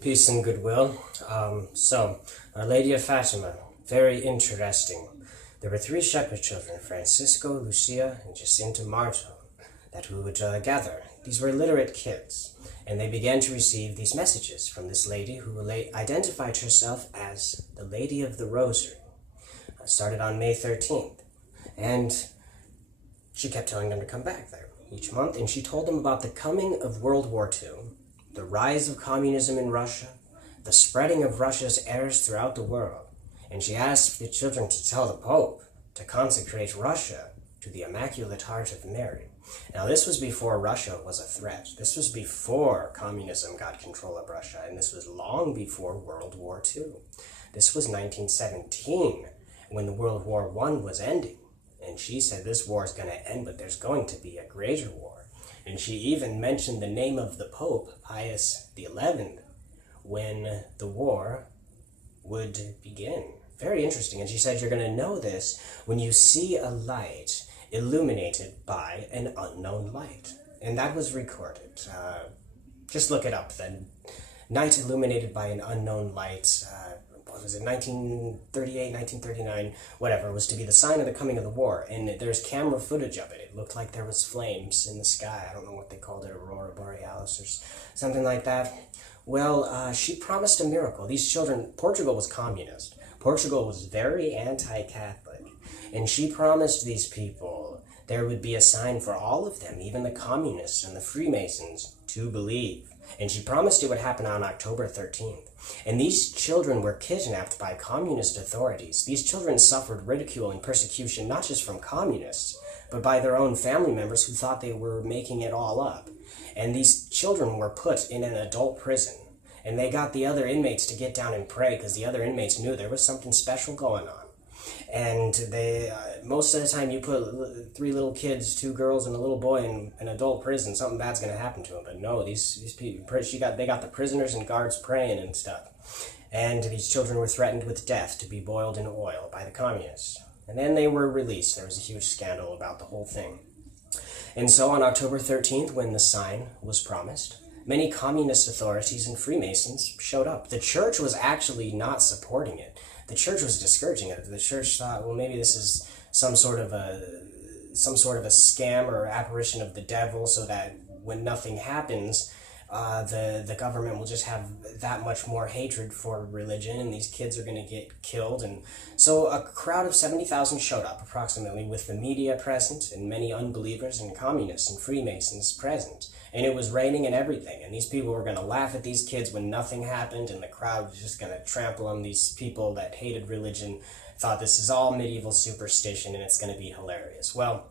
Peace and goodwill. Our Lady of Fatima, very interesting. There were three shepherd children, Francisco, Lucia, and Jacinta Marto, that we would gather. These were illiterate kids, and they began to receive these messages from this lady who identified herself as the Lady of the Rosary. Started on May 13th, and she kept telling them to come back there each month, and she told them about the coming of World War II, the rise of communism in Russia, the spreading of Russia's errors throughout the world, and she asked the children to tell the Pope to consecrate Russia to the Immaculate Heart of Mary. Now, this was before Russia was a threat. This was before communism got control of Russia, and this was long before World War II. This was 1917, when the World War I was ending, and she said this war is going to end, but there's going to be a greater war. And she even mentioned the name of the Pope, Pius XI, when the war would begin. Very interesting. And she said, you're going to know this when you see a light illuminated by an unknown light. And that was recorded. Just look it up. The night illuminated by an unknown light, what was it, 1938, 1939, whatever, was to be the sign of the coming of the war. And there's camera footage of it. It looked like there was flames in the sky. I don't know what they called it, Aurora Borealis or something like that. Well, she promised a miracle. These children, Portugal was communist. Portugal was very anti-Catholic. And she promised these people there would be a sign for all of them, even the communists and the Freemasons, to believe. And she promised it would happen on October 13th. And these children were kidnapped by communist authorities. These children suffered ridicule and persecution, not just from communists, but by their own family members who thought they were making it all up. And these children were put in an adult prison. And they got the other inmates to get down and pray, because the other inmates knew there was something special going on. And they, most of the time you put three little kids, two girls and a little boy in an adult prison, something bad's going to happen to them. But no, these people, they got the prisoners and guards praying and stuff. And these children were threatened with death to be boiled in oil by the communists. And then they were released. There was a huge scandal about the whole thing. And so on October 13th, when the sign was promised, many communist authorities and Freemasons showed up. The church was actually not supporting it. The church was discouraging it. The church thought, well, maybe this is some sort of a scam or apparition of the devil, so that when nothing happens, the government will just have that much more hatred for religion, and these kids are going to get killed. And so a crowd of 70,000 showed up, approximately, with the media present and many unbelievers and communists and Freemasons present. And it was raining and everything, and these people were going to laugh at these kids when nothing happened, and the crowd was just going to trample on these people that hated religion, thought this is all medieval superstition and it's going to be hilarious. Well,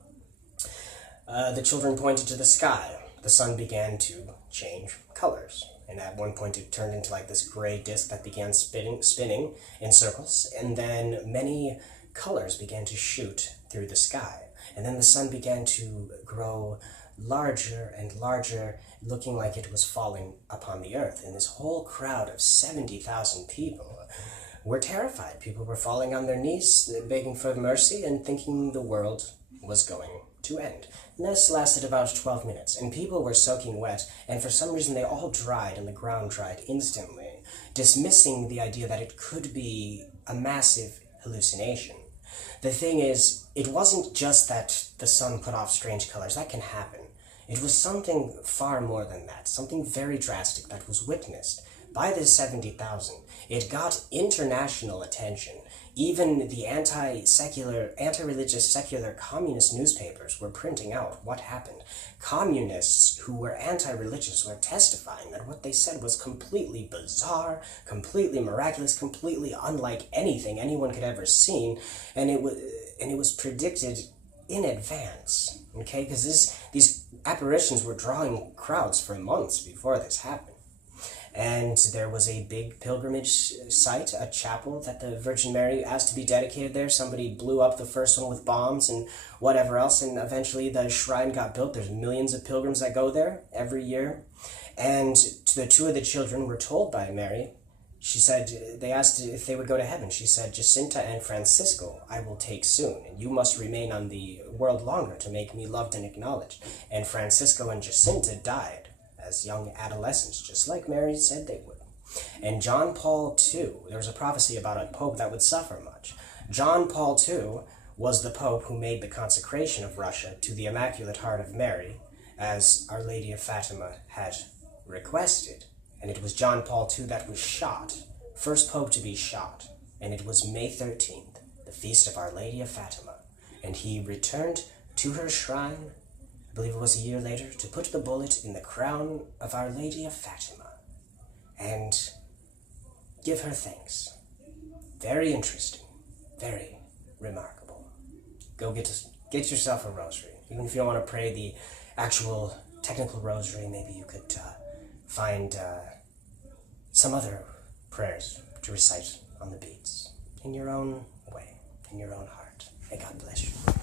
the children pointed to the sky. The sun began to change colors, and at one point it turned into like this gray disc that began spinning in circles, and then many colors began to shoot through the sky, and then the sun began to grow larger and larger, looking like it was falling upon the earth. And this whole crowd of 70,000 people were terrified. People were falling on their knees, begging for mercy and thinking the world was going to end. And this lasted about 12 minutes, and people were soaking wet, and for some reason they all dried, and the ground dried instantly, dismissing the idea that it could be a massive hallucination. The thing is, it wasn't just that the sun put off strange colors. That can happen. It was something far more than that, something very drastic that was witnessed by the 70,000. It got international attention. Even the anti-religious, secular communist newspapers were printing out what happened. Communists who were anti-religious were testifying that what they said was completely bizarre, completely miraculous, completely unlike anything anyone could ever seen, and it was predicted in advance, okay? Because these apparitions were drawing crowds for months before this happened. And there was a big pilgrimage site, a chapel that the Virgin Mary asked to be dedicated there. Somebody blew up the first one with bombs and whatever else, and eventually the shrine got built. There's millions of pilgrims that go there every year. And the two of the children were told by Mary, she said, they asked if they would go to heaven. She said, Jacinta and Francisco I will take soon, and you must remain on the world longer to make me loved and acknowledged. And Francisco and Jacinta died as young adolescents, just like Mary said they would. And John Paul II, there was a prophecy about a pope that would suffer much. John Paul II was the pope who made the consecration of Russia to the Immaculate Heart of Mary, as Our Lady of Fatima had requested. And it was John Paul II that was shot, first pope to be shot. And it was May 13th, the feast of Our Lady of Fatima. And he returned to her shrine, I believe it was a year later, to put the bullet in the crown of Our Lady of Fatima and give her thanks. Very interesting, very remarkable. Go get yourself a rosary. Even if you don't want to pray the actual technical rosary, maybe you could find some other prayers to recite on the beads in your own way, in your own heart. May God bless you.